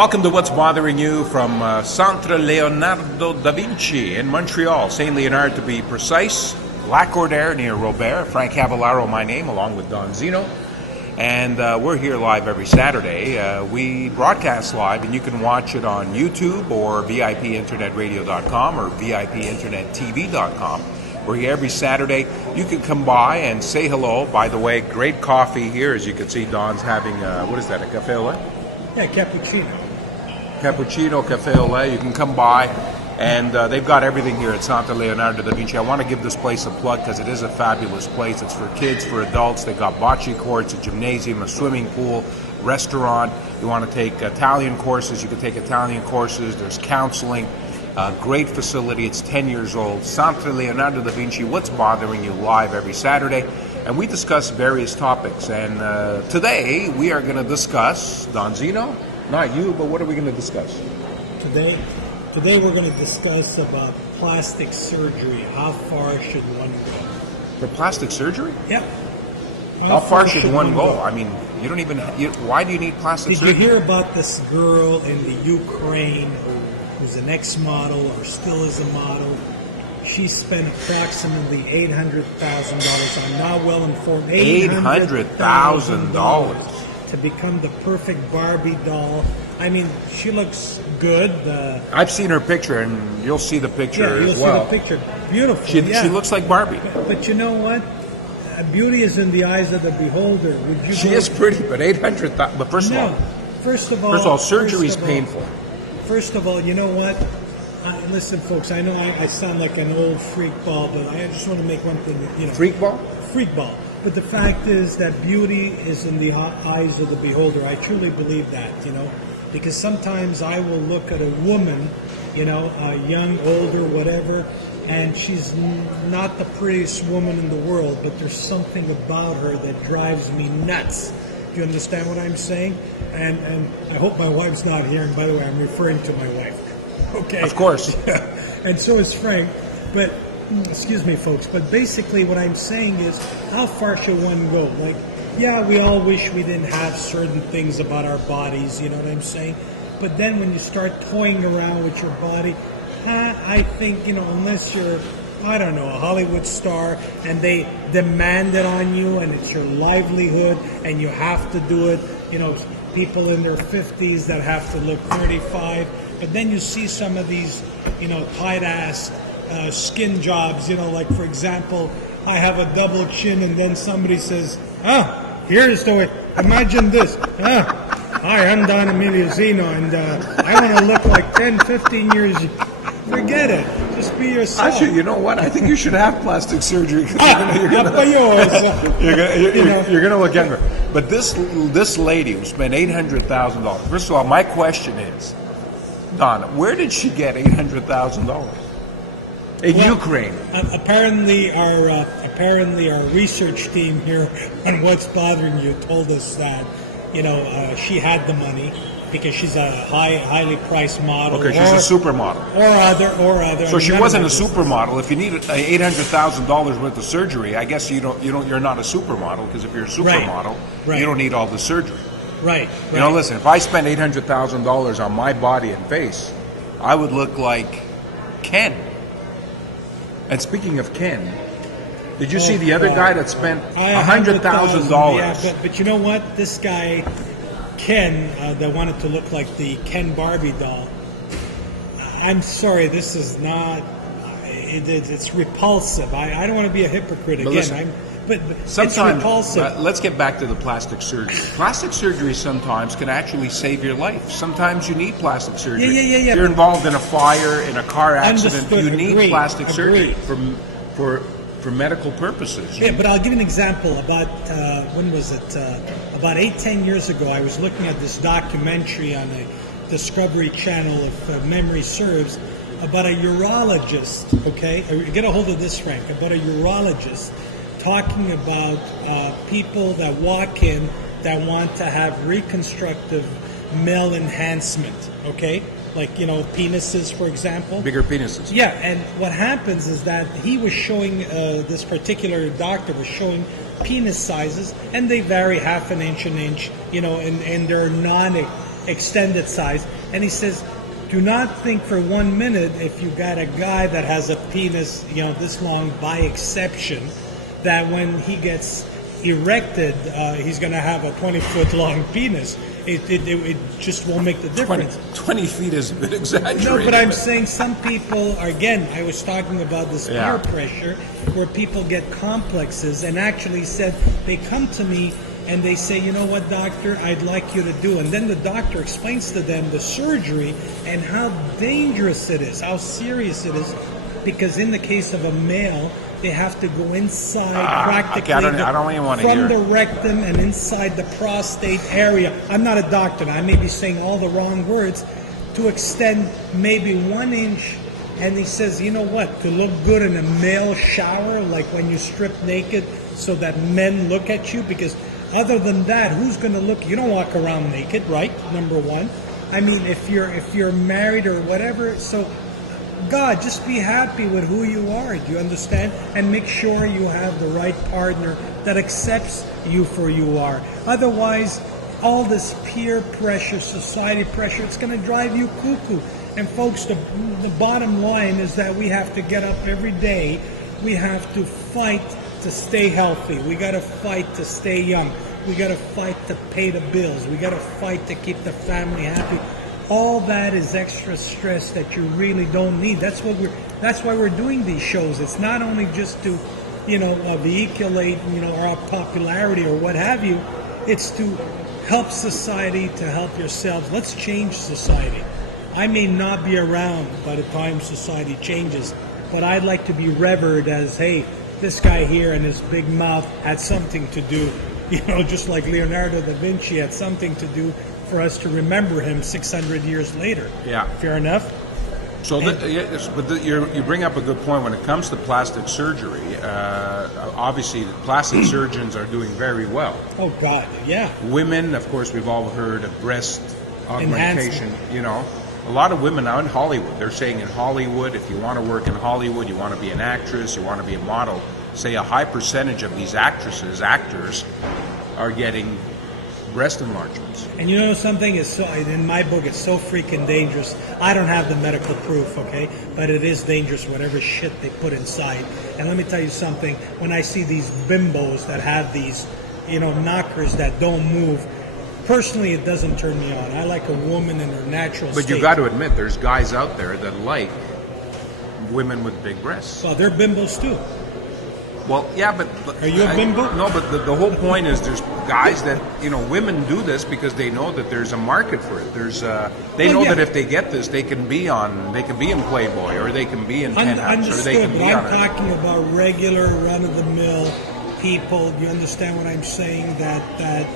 Welcome to What's Bothering You from Centre Leonardo da Vinci in Montreal. St. Leonard to be precise. Lacordaire near Robert. Frank Cavallaro, my name, along with Don Zino. And we're here live every Saturday. We broadcast live, and you can watch it on YouTube or VIPinternetradio.com or VIPinternettv.com. We're here every Saturday. You can come by and say hello. By the way, great coffee here. As you can see, Don's having, what is that, a cafe au lait? Yeah, cappuccino. Cappuccino, cafe au lait. You can come by, and they've got everything here at Centre Leonardo da Vinci. I want to give this place a plug because it is a fabulous place. It's for kids, for adults. They've got bocce courts, a gymnasium, a swimming pool, restaurant. You want to take Italian courses, you can take Italian courses. There's counseling. Great facility. It's 10 years old. Centre Leonardo da Vinci, What's Bothering You, live every Saturday. And we discuss various topics. And today we are going to discuss, Don Zino, not you, but what are we going to discuss? Today we're going to discuss about plastic surgery. How far should one go? For plastic surgery? Yep. How far should one go? I mean, you don't even... why do you need plastic surgery? Did you hear about this girl in the Ukraine who's an ex-model or still is a model? She spent approximately $800,000. I'm not well informed. $800,000 to become the perfect Barbie doll. I mean, she looks good. I've seen her picture, and you'll see the picture as well. Yeah, you'll see the picture. Beautiful. She looks like Barbie. But you know what? Beauty is in the eyes of the beholder. She is pretty, but $800,000. But first of all, surgery is painful. First of all, you know what? Listen, folks, I know I sound like an old freak ball, but I just want to make one thing. Freak ball? Freak ball. But the fact is that beauty is in the eyes of the beholder. I truly believe that, because sometimes I will look at a woman, young, older, whatever, and she's not the prettiest woman in the world, but there's something about her that drives me nuts. Do you understand what I'm saying? And I hope my wife's not here, and by the way, I'm referring to my wife. Okay. Of course. And so is Frank. But, excuse me, folks, but basically what I'm saying is, how far should one go? Like, yeah, we all wish we didn't have certain things about our bodies, you know what I'm saying? But then when you start toying around with your body, I think, unless you're, I don't know, a Hollywood star, and they demand it on you, and it's your livelihood, and you have to do it, people in their 50s that have to look 35. But then you see some of these, tight-ass skin jobs, like, for example, I have a double chin, and then somebody says, here's the way, imagine this, hi, I'm Don Emilio Zino, and I want to look like 10, 15 years, forget it, just be yourself. Actually, you know what, I think you should have plastic surgery, because you're going to look younger. But this lady who spent $800,000, first of all, my question is, Don, where did she get $800,000? In Ukraine. Apparently, our research team here on What's Bothering You told us that, she had the money because she's a highly priced model. Okay, she's a supermodel. Or other. So she wasn't a supermodel. If you need $800,000 worth of surgery, I guess you're not a supermodel, because if you're a supermodel, you don't need all the surgery. Right. Listen, if I spent $800,000 on my body and face, I would look like Ken. And speaking of Ken, did you see the other guy that spent $100,000? Yeah, but you know what? This guy, Ken, that wanted to look like the Ken Barbie doll. I'm sorry, this is not. It's repulsive. I don't want to be a hypocrite again. But sometimes, it's repulsive. Let's get back to the plastic surgery. Plastic surgery sometimes can actually save your life. Sometimes you need plastic surgery. Yeah. If you're involved in a fire, in a car accident, you need plastic surgery for medical purposes. Yeah, but I'll give you an example. About, when was it? About 8-10 years ago, I was looking at this documentary on the Discovery Channel, if memory serves, about a urologist, okay? Get a hold of this, Frank, about a urologist talking about people that walk in that want to have reconstructive male enhancement, okay? Like, penises, for example. Bigger penises. Yeah, and what happens is that he was showing, this particular doctor was showing penis sizes, and they vary half an inch, and they're extended size. And he says, do not think for 1 minute if you got a guy that has a penis, this long by exception, that when he gets erected, he's going to have a 20-foot long penis. It just won't make the difference. 20 feet is a bit exaggerated. No, but I'm saying some people, again, I was talking about this peer pressure, where people get complexes, and actually said they come to me and they say, you know what, doctor, I'd like you to do. And then the doctor explains to them the surgery and how dangerous it is, how serious it is, because in the case of a male, they have to go inside practically I don't even want to from hear. the rectum and inside the prostate area. I'm not a doctor. I may be saying all the wrong words, to extend maybe 1 inch. And he says, you know what, to look good in a male shower, like when you strip naked so that men look at you, because other than that, who's going to look? You don't walk around naked, right? Number one. I mean, if you're married or whatever, so God, just be happy with who you are. Do you understand? And make sure you have the right partner that accepts you for who you are. Otherwise, all this peer pressure, society pressure, it's going to drive you cuckoo. And folks, the bottom line is that we have to get up every day. We have to fight to stay healthy. We got to fight to stay young. We got to fight to pay the bills. We got to fight to keep the family happy. All that is extra stress that you really don't need. That's why we're doing these shows. It's not only just to, vehiculate, our popularity or what have you. It's to help society, to help yourselves. Let's change society. I may not be around by the time society changes, but I'd like to be revered as, hey, this guy here and his big mouth had something to do, just like Leonardo da Vinci had something to do for us to remember him 600 years later. Yeah. Fair enough? So, you bring up a good point when it comes to plastic surgery. Obviously, the plastic surgeons are doing very well. Oh, God, yeah. Women, of course, we've all heard of breast augmentation, A lot of women now in Hollywood, they're saying in Hollywood, if you want to work in Hollywood, you want to be an actress, you want to be a model, say a high percentage of these actors are getting breast enlargements. And you know something? In my book, it's so freaking dangerous. I don't have the medical proof, okay? But it is dangerous, whatever shit they put inside. And let me tell you something. When I see these bimbos that have these, knockers that don't move, personally, it doesn't turn me on. I like a woman in her natural state. But you got to admit, there's guys out there that like women with big breasts. Well, they're bimbos too. Well, yeah, but are you a bimbo? No, but the whole point is there's guys that women do this because they know that there's a market for it. There's they know that if they get this, they can be in Playboy or they can be in Penthouse or they can be on. I'm talking about regular run-of-the-mill people. You understand what I'm saying? That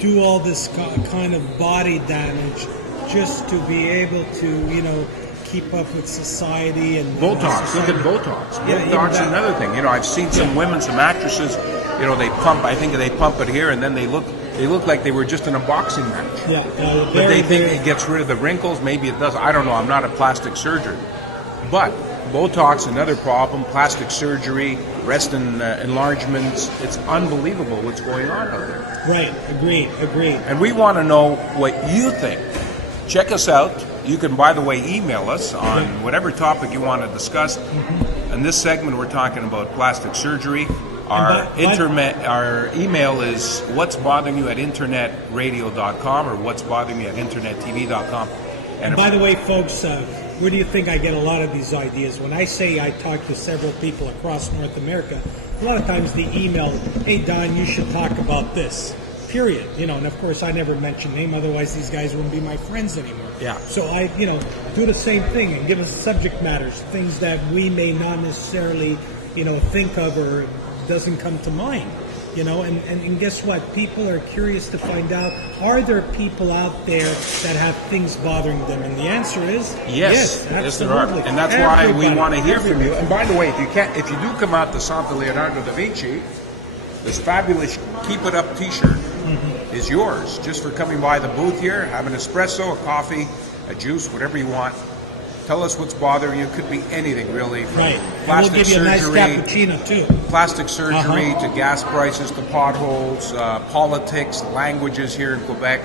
do all this kind of body damage just to be able to keep up with society and Botox. Look at Botox. Botox is another thing. I've seen some women, some actresses. They pump. I think they pump it here, and then they look like they were just in a boxing match. Yeah, but they think it gets rid of the wrinkles. Maybe it does. I don't know. I'm not a plastic surgeon, but Botox, another problem. Plastic surgery, breast enlargements. It's unbelievable what's going on out there. Right. Agreed. And we want to know what you think. Check us out. You can, by the way, email us on whatever topic you want to discuss. Mm-hmm. In this segment, we're talking about plastic surgery. Our email is what's bothering you at internetradio.com or what's bothering you at internettv.com. And by the way, folks, where do you think I get a lot of these ideas? When I say I talk to several people across North America, a lot of times the email, hey, Don, you should talk about this. Period. And of course I never mention name, otherwise these guys wouldn't be my friends anymore. Yeah. So I, do the same thing and give us subject matters, things that we may not necessarily, think of or doesn't come to mind. And guess what? People are curious to find out, are there people out there that have things bothering them? And the answer is yes, absolutely. Yes, there are. And that's why we want to hear from you. And by the way, if you do come out to Santa Leonardo da Vinci, this fabulous Keepitup t-shirt is yours, just for coming by the booth here, have an espresso, a coffee, a juice, whatever you want. Tell us what's bothering you. It could be anything, really. From plastic we'll give you surgery, a nice cappuccino, too. Plastic surgery to gas prices to potholes, politics, languages here in Quebec.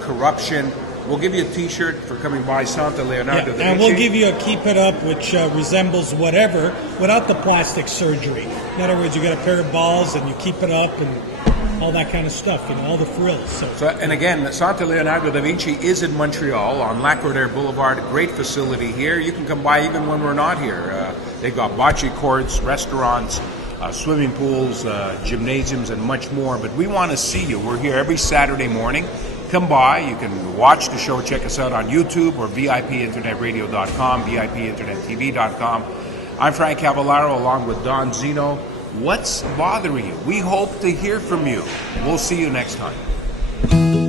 corruption. We'll give you a T-shirt for coming by Santa Leonardo da Vinci. And we'll give you a Keepitup, which resembles whatever, without the plastic surgery. In other words, you get a pair of balls and you keep it up and all that kind of stuff, all the frills. So, and again, Santa Leonardo da Vinci is in Montreal on Lacordaire Boulevard. A great facility here. You can come by even when we're not here. They've got bocce courts, restaurants, swimming pools, gymnasiums, and much more. But we want to see you. We're here every Saturday morning. Come by. You can watch the show. Check us out on YouTube or VIPinternetradio.com, VIPinternettv.com. I'm Frank Cavallaro along with Don Zeno. What's bothering you? We hope to hear from you. We'll see you next time.